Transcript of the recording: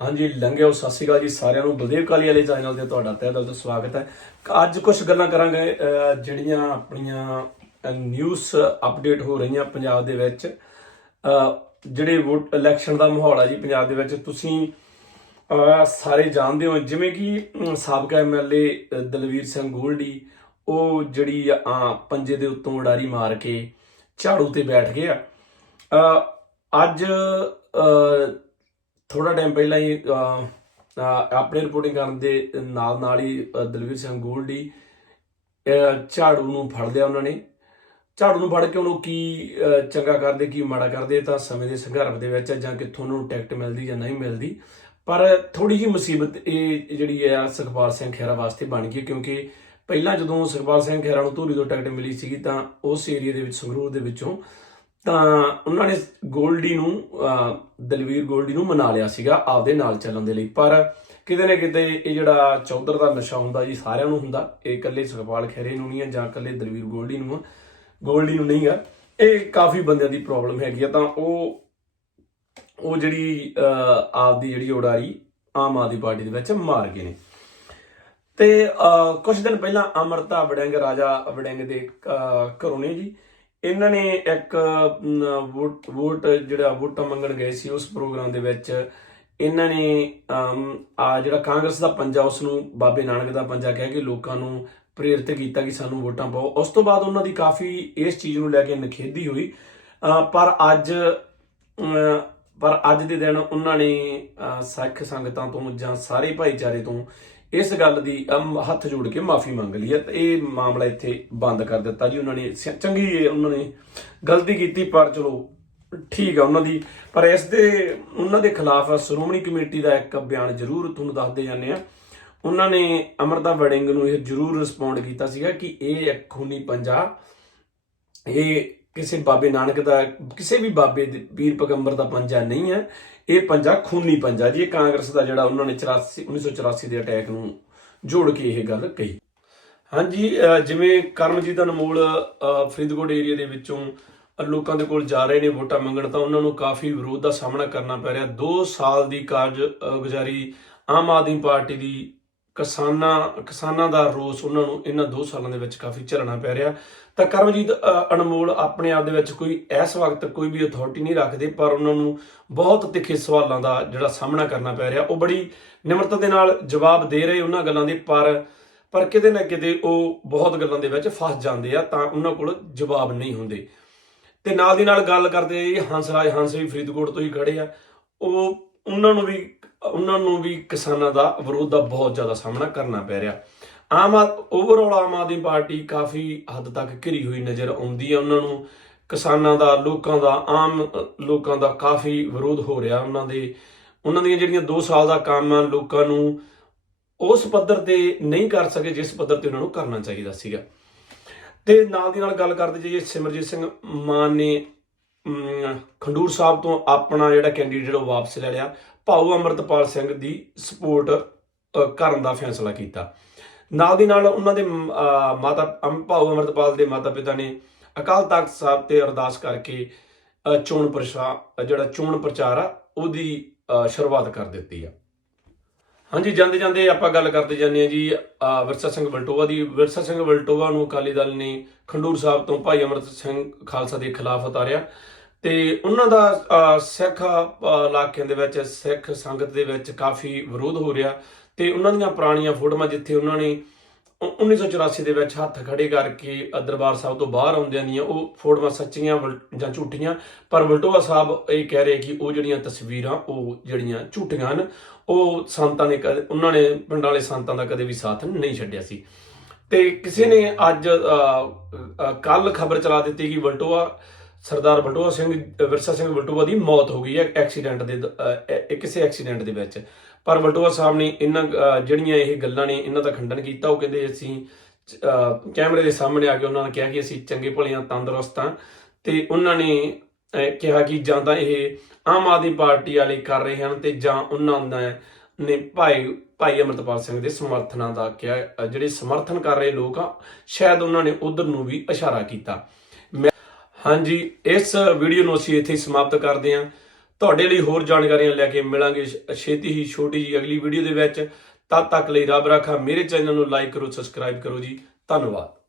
ਹਾਂਜੀ ਲੰਘਿਓ ਸਤਿ ਸ਼੍ਰੀ ਅਕਾਲ ਜੀ ਸਾਰਿਆਂ ਨੂੰ। ਬਲਦੇਵ ਕਾਲੀ ਵਾਲੇ ਚੈਨਲ ਤੇ ਤੁਹਾਡਾ ਤਹਿ ਦਿਲ ਤੋਂ ਸਵਾਗਤ ਹੈ। ਅੱਜ ਕੁਝ ਗੱਲਾਂ ਕਰਾਂਗੇ ਜਿਹੜੀਆਂ ਆਪਣੀਆਂ ਨਿਊਜ਼ ਅਪਡੇਟ ਹੋ ਰਹੀਆਂ ਪੰਜਾਬ ਦੇ ਵਿੱਚ। ਜਿਹੜੇ ਵੋਟ ਇਲੈਕਸ਼ਨ ਦਾ ਮਾਹੌਲ ਆ ਜੀ ਪੰਜਾਬ ਦੇ ਵਿੱਚ ਤੁਸੀਂ ਸਾਰੇ ਜਾਣਦੇ ਹੋ। ਜਿਵੇਂ ਕਿ ਅਮ, ਸਾਬਕਾ ਐਮਐਲਏ ਦਲਵੀਰ ਸਿੰਘ ਗੋਲਡੀ ਉਹ ਜਿਹੜੀ ਆ ਪੰਜੇ ਦੇ ਉੱਤੋਂ ਉਡਾਰੀ ਮਾਰ ਕੇ ਝਾੜੂ ਤੇ ਬੈਠ ਗਿਆ ਅਹ, ਅੱਜ ਥੋੜਾ ਟਾਈਮ ਪਹਿਲਾਂ ਹੀ ਅਹ, ਆਪਣੀ ਰਿਪੋਰਟਿੰਗ ਕਰਨ ਦੇ ਨਾਲ ਨਾਲ ਹੀ ਦਲਵੀਰ ਸਿੰਘ ਗੋਲਡੀ ਝਾੜੂ ਨੂੰ ਫੜ ਲਿਆ ਉਹਨਾਂ ਨੇ। ਝਾੜੂ ਨੂੰ ਫੜ ਕੇ ਉਹਨੂੰ ਕੀ ਚੰਗਾ ਕਰਦੇ ਕੀ ਮਾੜਾ ਕਰਦੇ ਤਾਂ ਸਮੇਂ ਦੇ ਸੰਘਰਸ਼ ਦੇ ਵਿੱਚ ਹੈ, ਜਾਂ ਕਿੱਥੋਂ ਉਹਨਾਂ ਨੂੰ ਟਿਕਟ ਮਿਲਦੀ ਜਾਂ ਨਹੀਂ ਮਿਲਦੀ। ਪਰ ਥੋੜੀ ਜਿਹੀ ਮੁਸੀਬਤ ਇਹ ਜਿਹੜੀ ਹੈ ਸੁਖਪਾਲ ਸਿੰਘ ਖਹਿਰਾ ਵਾਸਤੇ ਬਣ ਗਈ ਕਿਉਂਕਿ ਪਹਿਲਾਂ ਜਦੋਂ ਸੁਖਪਾਲ ਸਿੰਘ ਖਹਿਰਾ ਨੂੰ ਧੂਰੀ ਤੋਂ ਟਿਕਟ ਮਿਲੀ ਸੀਗੀ ਤਾਂ ਉਸ ਏਰੀਆ ਦੇ ਵਿੱਚ ਸੰਗਰੂਰ ਦੇ ਵਿੱਚੋਂ ਤਾਂ ਉਹਨਾਂ ਨੇ ਗੋਲਡੀ ਨੂੰ ਦਲਵੀਰ ਗੋਲਡੀ ਨੂੰ ਮਨਾ ਲਿਆ ਸੀਗਾ ਆਪਦੇ ਨਾਲ ਚੱਲਣ ਦੇ ਲਈ। ਪਰ ਕਿਤੇ ਨਾ ਕਿਤੇ ਇਹ ਜਿਹੜਾ ਚੌਧਰ ਦਾ ਨਸ਼ਾ ਹੁੰਦਾ ਜੀ ਸਾਰਿਆਂ ਨੂੰ ਹੁੰਦਾ। ਇਹ ਇਕੱਲੇ ਸੁਖਪਾਲ ਖਹਿਰੇ ਨੂੰ ਨਹੀਂ ਹੈ ਜਾਂ ਇਕੱਲੇ ਦਲਵੀਰ ਗੋਲਡੀ ਨੂੰ ਆ ਗੋਲਡੀ ਨੂੰ ਨਹੀਂ ਆ ਇਹ ਕਾਫੀ ਬੰਦਿਆਂ ਦੀ ਪ੍ਰੋਬਲਮ ਹੈਗੀ ਆ ਤਾਂ ਉਹ ਉਹ ਜਿਹੜੀ ਅਹ, ਆਪਦੀ ਜਿਹੜੀ ਉਡਾਰੀ ਆਮ ਆਦਮੀ ਪਾਰਟੀ ਦੇ ਵਿੱਚ ਮਾਰ ਗਏ ਨੇ। ਤੇ ਅਹ, ਕੁਝ ਦਿਨ ਪਹਿਲਾਂ ਅਮਰਤਾ ਵੜਿੰਗ ਰਾਜਾ ਵੜਿੰਗ ਦੇ ਘਰੋਂ ਨੇ ਜੀ। ਇਹਨਾਂ ਨੇ ਇੱਕ ਵੋਟ ਵੋਟ ਜਿਹੜਾ ਵੋਟਾਂ ਮੰਗਣ ਗਏ ਸੀ ਉਸ ਪ੍ਰੋਗਰਾਮ ਦੇ ਵਿੱਚ। ਇਹਨਾਂ ਨੇ ਆ ਜਿਹੜਾ ਕਾਂਗਰਸ ਦਾ ਪੰਜਾ, ਉਸ ਨੂੰ ਬਾਬੇ ਨਾਨਕ ਦਾ ਪੰਜਾ ਕਹਿ ਕੇ ਲੋਕਾਂ ਨੂੰ ਪ੍ਰੇਰਿਤ ਕੀਤਾ ਕਿ ਸਾਨੂੰ ਵੋਟਾਂ ਪਾਓ। ਉਸ ਤੋਂ ਬਾਅਦ ਉਹਨਾਂ ਦੀ ਕਾਫੀ ਇਸ ਚੀਜ਼ ਨੂੰ ਲੈ ਕੇ ਨਖੇਦੀ ਹੋਈ। ਪਰ ਅੱਜ ਪਰ ਅੱਜ ਦੇ ਦਿਨ ਉਹਨਾਂ ਨੇ ਸਿੱਖ ਸੰਗਤਾਂ ਤੋਂ ਜਾਂ ਸਾਰੇ ਭਾਈਚਾਰੇ ਤੋਂ ਇਸ ਗੱਲ ਦੀ ਹੱਥ ਜੋੜ ਕੇ ਮਾਫੀ ਮੰਗ ਲਈ ਹੈ। ਤੇ ਇਹ ਮਾਮਲਾ ਇੱਥੇ ਬੰਦ ਕਰ ਦਿੱਤਾ ਜੀ। ਉਹਨਾਂ ਨੇ ਚੰਗੀ ਉਹਨਾਂ ਨੇ ਗਲਤੀ ਕੀਤੀ, ਪਰ ਚਲੋ ਠੀਕ ਆ ਉਹਨਾਂ ਦੀ। ਪਰ ਇਸ ਦੇ ਉਹਨਾਂ ਦੇ ਖਿਲਾਫ ਸ਼੍ਰੋਮਣੀ ਕਮੇਟੀ ਦਾ ਇੱਕ ਬਿਆਨ ਜ਼ਰੂਰ ਤੁਹਾਨੂੰ ਦੱਸਦੇ ਜਾਂਦੇ ਆ ਉਹਨਾਂ ਨੇ ਅਮਰਤਾ ਵੜਿੰਗ ਨੂੰ ਇਹ ਜ਼ਰੂਰ ਰਿਸਪੌਂਡ ਕੀਤਾ ਸੀਗਾ ਕਿ ਇਹ ਇੱਕ ਖੂਨੀ ਪੰਜਾ। ਇਹ ਕਿਸੇ ਬਾਬੇ ਨਾਨਕ ਦਾ, ਕਿਸੇ ਵੀ ਬਾਬੇ ਦੇ ਪੀਰ ਪੈਗੰਬਰ ਦਾ ਪੰਜਾ ਨਹੀਂ ਹੈ। ਇਹ ਪੰਜਾ ਖੂਨੀ ਪੰਜਾ ਜੀ, ਇਹ ਕਾਂਗਰਸ ਦਾ ਜਿਹੜਾ ਉਹਨਾਂ ਨੇ 84 1984 ਦੇ ਅਟੈਕ ਨੂੰ ਜੋੜ ਕੇ ਇਹ ਗੱਲ ਕਹੀ। ਹਾਂਜੀ ਜਿਵੇਂ ਕਰਮਜੀਤ ਅਨਮੋਲ ਫਰੀਦਕੋਟ ਏਰੀਆ ਦੇ ਵਿੱਚੋਂ ਲੋਕਾਂ ਦੇ ਕੋਲ ਜਾ ਰਹੇ ਨੇ ਵੋਟਾਂ ਮੰਗਣ, ਤਾਂ ਉਹਨਾਂ ਨੂੰ ਕਾਫੀ ਵਿਰੋਧ ਦਾ ਸਾਹਮਣਾ ਕਰਨਾ ਪੈ ਰਿਹਾ। 2 ਸਾਲ ਦੀ ਕਾਰਜ ਗੁਜ਼ਾਰੀ ਆਮ ਆਦਮੀ ਪਾਰਟੀ ਦੀ ਕਿਸਾਨਾਂ ਕਿਸਾਨਾਂ ਦਾ ਰੋਸ ਉਹਨਾਂ ਨੂੰ ਇਹਨਾਂ 2 ਸਾਲਾਂ ਦੇ ਵਿੱਚ ਕਾਫੀ ਝੱਲਣਾ ਪੈ ਰਿਹਾ। ਤਾਂ ਕਰਮਜੀਤ ਅਨਮੋਲ ਆਪਣੇ ਆਪ ਦੇ ਵਿੱਚ ਕੋਈ ਇਸ ਵਕਤ ਕੋਈ ਵੀ ਅਥਾਰਟੀ ਨਹੀਂ ਰੱਖਦੇ, ਪਰ ਉਹਨਾਂ ਨੂੰ ਬਹੁਤ ਤਿੱਖੇ ਸਵਾਲਾਂ ਦਾ ਜਿਹੜਾ ਸਾਹਮਣਾ ਕਰਨਾ ਪੈ ਰਿਹਾ। ਉਹ ਬੜੀ ਨਿਮਰਤਾ ਦੇ ਨਾਲ ਜਵਾਬ ਦੇ ਰਹੇ ਉਹਨਾਂ ਗੱਲਾਂ ਦੇ, ਪਰ ਪਰ ਕਿਤੇ ਨਾ ਕਿਤੇ ਉਹ ਬਹੁਤ ਗੱਲਾਂ ਦੇ ਵਿੱਚ ਫਸ ਜਾਂਦੇ ਆ, ਤਾਂ ਉਹਨਾਂ ਕੋਲ ਜਵਾਬ ਨਹੀਂ ਹੁੰਦੇ। ਤੇ ਨਾਲ ਦੀ ਨਾਲ ਗੱਲ ਕਰਦੇ ਆ ਜੀ ਹੰਸਰਾਜ ਹੰਸ ਵੀ ਫਰੀਦਕੋਟ ਤੋਂ ਹੀ ਖੜੇ ਆ। ਉਹ ਉਹਨਾਂ ਨੂੰ ਵੀ, ਉਹਨਾਂ ਨੂੰ ਵੀ ਕਿਸਾਨਾਂ ਦਾ ਵਿਰੋਧ ਦਾ ਬਹੁਤ ਜ਼ਿਆਦਾ ਸਾਹਮਣਾ ਕਰਨਾ ਪੈ ਰਿਹਾ। ਆਮ ਓਵਰਆਲ ਆਮ ਆਦਮੀ ਪਾਰਟੀ ਕਾਫੀ ਹੱਦ ਤੱਕ ਘਿਰੀ ਹੋਈ ਨਜ਼ਰ ਆਉਂਦੀ ਹੈ ਉਹਨਾਂ ਨੂੰ। ਕਿਸਾਨਾਂ ਦਾ, ਲੋਕਾਂ ਦਾ, ਆਮ ਲੋਕਾਂ ਦਾ ਕਾਫੀ ਵਿਰੋਧ ਹੋ ਰਿਹਾ ਉਹਨਾਂ ਦੇ। ਉਹਨਾਂ ਦੀਆਂ ਜਿਹੜੀਆਂ 2 ਸਾਲ ਦਾ ਕੰਮ ਆ, ਲੋਕਾਂ ਨੂੰ ਉਸ ਪੱਧਰ ਤੇ ਨਹੀਂ ਕਰ ਸਕੇ ਜਿਸ ਪੱਧਰ ਤੇ ਉਹਨਾਂ ਨੂੰ ਕਰਨਾ ਚਾਹੀਦਾ ਸੀਗਾ। ਤੇ ਨਾਲ ਦੀ ਨਾਲ ਗੱਲ ਕਰਦੇ ਜਾਈਏ, ਸਿਮਰਜੀਤ ਸਿੰਘ ਮਾਨ ਨੇ ਖੰਡੂਰ ਸਾਹਿਬ ਤੋਂ ਆਪਣਾ ਜਿਹੜਾ ਕੈਂਡੀਡੇਟ ਉਹ ਵਾਪਸ ਲੈ ਲਿਆ। ਭਾਊ ਅਮਰਤਪਾਲ ਸਿੰਘ ਦੀ ਸਪੋਰਟ ਕਰਨ ਦਾ ਫੈਸਲਾ ਕੀਤਾ। ਨਾਲ ਦੀ ਨਾਲ ਉਹਨਾਂ ਦੇ ਮਾਤਾ, ਅਮ- ਭਾਊ ਅਮਰਤਪਾਲ ਦੇ ਮਾਤਾ ਪਿਤਾ ਨੇ ਅਕਾਲ ਤਖਤ ਸਾਹਿਬ ਤੇ ਅਰਦਾਸ ਕਰਕੇ ਚੋਣ ਪ੍ਰਚਾਰ ਜਿਹੜਾ ਚੋਣ ਪ੍ਰਚਾਰ ਆ, ਉਹਦੀ ਸ਼ੁਰੂਆਤ ਕਰ ਦਿੱਤੀ ਆ। ਹਾਂਜੀ, ਜਾਂਦੇ ਜਾਂਦੇ ਆਪਾਂ ਗੱਲ ਕਰਦੇ ਜਾਂਦੇ ਆ ਜੀ ਵਿਰਸਾ ਸਿੰਘ ਵਲਟੋਆ ਦੀ। ਵਿਰਸਾ ਸਿੰਘ ਵਲਟੋਆ ਨੂੰ ਅਕਾਲੀ ਦਲ ਨੇ ਖੰਡੂਰ ਸਾਹਿਬ ਤੋਂ ਭਾਈ ਅਮਰਤ ਸਿੰਘ ਖਾਲਸਾ ਦੇ ਖਿਲਾਫ ਉਤਾਰਿਆ। ਤੇ ਉਹਨਾਂ ਦਾ ਸਿੱਖ ਇਲਾਕਿਆਂ ਦੇ ਵਿੱਚ, ਸਿੱਖ ਸੰਗਤ ਦੇ ਵਿੱਚ ਕਾਫੀ ਵਿਰੋਧ ਹੋ ਰਿਹਾ ਤੇ ਉਹਨਾਂ ਦੀਆਂ ਪੁਰਾਣੀਆਂ ਫੋਟੋਆਂ ਜਿੱਥੇ ਉਹਨਾਂ ਨੇ ਉ- 1984 ਦੇ ਵਿੱਚ ਹੱਥ ਖੜੇ ਕਰਕੇ ਦਰਬਾਰ ਸਾਹਿਬ ਤੋਂ ਬਾਹਰ ਆਉਂਦਿਆਂ ਦੀਆਂ ਉਹ ਫੋਟੋਆਂ ਸੱਚੀਆਂ ਵਲ- ਜਾਂ ਝੂਠੀਆਂ, ਪਰ ਵਲਟੋਆ ਸਾਹਿਬ ਇਹ ਕਹਿ ਰਹੇ ਕਿ ਉਹ ਜਿਹੜੀਆਂ ਤਸਵੀਰਾਂ, ਉਹ ਜਿਹੜੀਆਂ ਝੂਠੀਆਂ ਹਨ, ਉਹ ਸੰਤਾਂ ਨੇ ਕਦੇ, ਉਹਨਾਂ ਨੇ ਪਿੰਡਾਂ ਵਾਲੇ ਸੰਤਾਂ ਦਾ ਕਦੇ ਵੀ ਸਾਥ ਨਹੀਂ ਛੱਡਿਆ ਸੀ। ਤੇ ਕਿਸੇ ਨੇ ਅੱਜ ਕੱਲ ਖਬਰ ਚਲਾ ਦਿੱਤੀ ਕਿ ਵਲਟੋਆ ਸਰਦਾਰ ਬਲਟੋਆ ਸਿੰਘ, ਵਿਰਸਾ ਸਿੰਘ ਬਲਟੋਆ ਦੀ ਮੌਤ ਹੋ ਗਈ ਹੈ ਐਕਸੀਡੈਂਟ ਦੇ ਕਿਸੇ ਐਕਸੀਡੈਂਟ ਦੇ ਵਿੱਚ। ਪਰ ਬਲਟੋਆ ਸਾਹਿਬ ਨੇ ਇਹਨਾਂ ਜਿਹੜੀਆਂ ਇਹ ਗੱਲਾਂ ਨੇ ਇਹਨਾਂ ਦਾ ਖੰਡਨ ਕੀਤਾ। ਉਹ ਕਹਿੰਦੇ ਅਸੀਂ ਕੈਮਰੇ ਦੇ ਸਾਹਮਣੇ ਆ ਕੇ ਉਹਨਾਂ ਨੇ ਕਿਹਾ ਕਿ ਅਸੀਂ ਚੰਗੇ ਭਲਿਆਂ ਤੰਦਰੁਸਤ ਹਾਂ। ਤੇ ਉਹਨਾਂ ਨੇ ਕਿਹਾ ਕਿ ਜਾਂ ਤਾਂ ਇਹ ਆਮ ਆਦਮੀ ਪਾਰਟੀ ਵਾਲੇ ਕਰ ਰਹੇ ਹਨ ਤੇ ਜਾਂ ਉਹਨਾਂ ਦਾ ਨੇ ਭਾਈ ਭਾਈ ਅਮਰਤਪਾਲ ਸਿੰਘ ਦੇ ਸਮਰਥਨਾਂ ਦਾ ਕਿਹਾ ਜਿਹੜੇ ਸਮਰਥਨ ਕਰ ਰਹੇ ਲੋਕ ਆ, ਸ਼ਾਇਦ ਉਹਨਾਂ ਨੇ ਉਧਰ ਨੂੰ ਵੀ ਇਸ਼ਾਰਾ ਕੀਤਾ। ਹਾਂਜੀ, ਇਸ ਵੀਡੀਓ ਨੂੰ ਅਸੀਂ ਇੱਥੇ ਹੀ ਸਮਾਪਤ ਕਰਦੇ ਹਾਂ। ਤੁਹਾਡੇ ਲਈ ਹੋਰ ਜਾਣਕਾਰੀਆਂ ਲੈ ਕੇ ਮਿਲਾਂਗੇ ਛੇਤੀ ਹੀ ਛੋਟੀ ਜੀ ਅਗਲੀ ਵੀਡੀਓ ਦੇ ਵਿੱਚ। ਤਦ ਤੱਕ ਲਈ ਰੱਬ ਰਾਖਾ। ਮੇਰੇ ਚੈਨਲ ਨੂੰ ਲਾਈਕ ਕਰੋ ਸਬਸਕ੍ਰਾਈਬ ਕਰੋ ਜੀ। ਧੰਨਵਾਦ।